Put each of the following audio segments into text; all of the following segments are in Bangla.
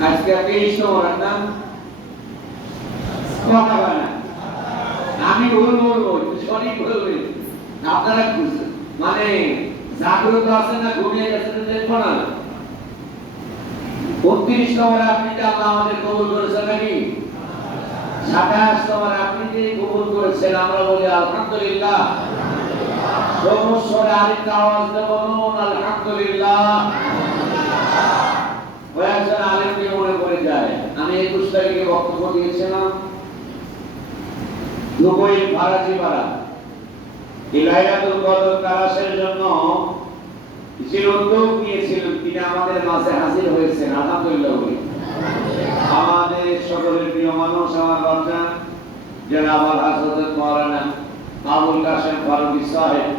আজকে 23 নম্বর নাম কথা বলে আমি ভুল বলবো সঠিক বলবে আপনারা মানে জাগ্রত আছেন না ঘুমিয়ে গেছেন দেখবো না 29 নম্বর আপনি কি আল্লাহ আমাদের কবুল করেছেন নাকি 27 নম্বর আপনি কি কবুল করেছেন আমরা বলি আলহামদুলিল্লাহ সমস্যার আরেকটা আওয়াজ দেব বলুন আলহামদুলিল্লাহ ওয়াজন আলেমকে মনে পড়ে যায় আমি 21 তারিখে বক্তব্য দিয়েছিলাম দুবই ফারাজি পাড়া লাইলাতুল কদর তালাশের জন্য যে উদ্যোগ নিয়েছিলেন তিনি আমাদের মাঝে হাজির হয়েছেন আলহামদুলিল্লাহ আমাদের সকলের প্রিয় মানুষ আমার বাচ্চা জনাব হযরত মাওলানা আবুল কাসেম ফারুকী সাহেব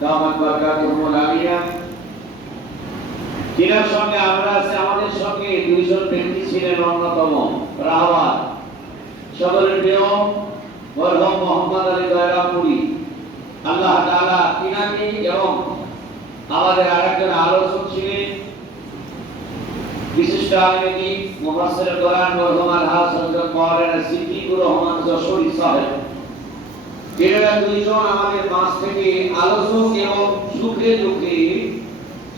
দামাত বরকাতুহুল আলিয়া তিনার সঙ্গে আমরা আছি আমাদের সঙ্গে দুইজন ব্যক্তি ছিলেন অন্যতম রাহবার সকলের প্রিয় মরহুম মোহাম্মদ আলী দয়রামপুরী আল্লাহ তাআলা তিনাকে এবং আমাদের আরেকজন আলোচক ছিলেন বিশিষ্ট আলেম মুফাসসির কোরআন মরহুম আলহাজ হযরত মাওলানা সিদ্দিকুর রহমান যশোরী সাহেব এরা দুইজন আমাদের মাঝ থেকে আলোচক এবং সুখে দুঃখে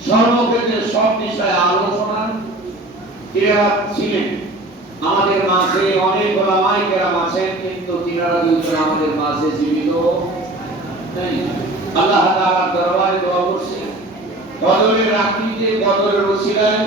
সর্বক্ষেত্রে সব বিষয়ে আলোচনা এরা ছিলেন আমাদের মাঝে অনেক ওলামায়ে কেরাম আছেন কিন্তু তিনারা দুইজন আমাদের মাঝে জীবিত নেই আল্লাহ তাআলার দরবারে দোয়া করছি কদরের রাত্রিতে কদরের ওসিলায়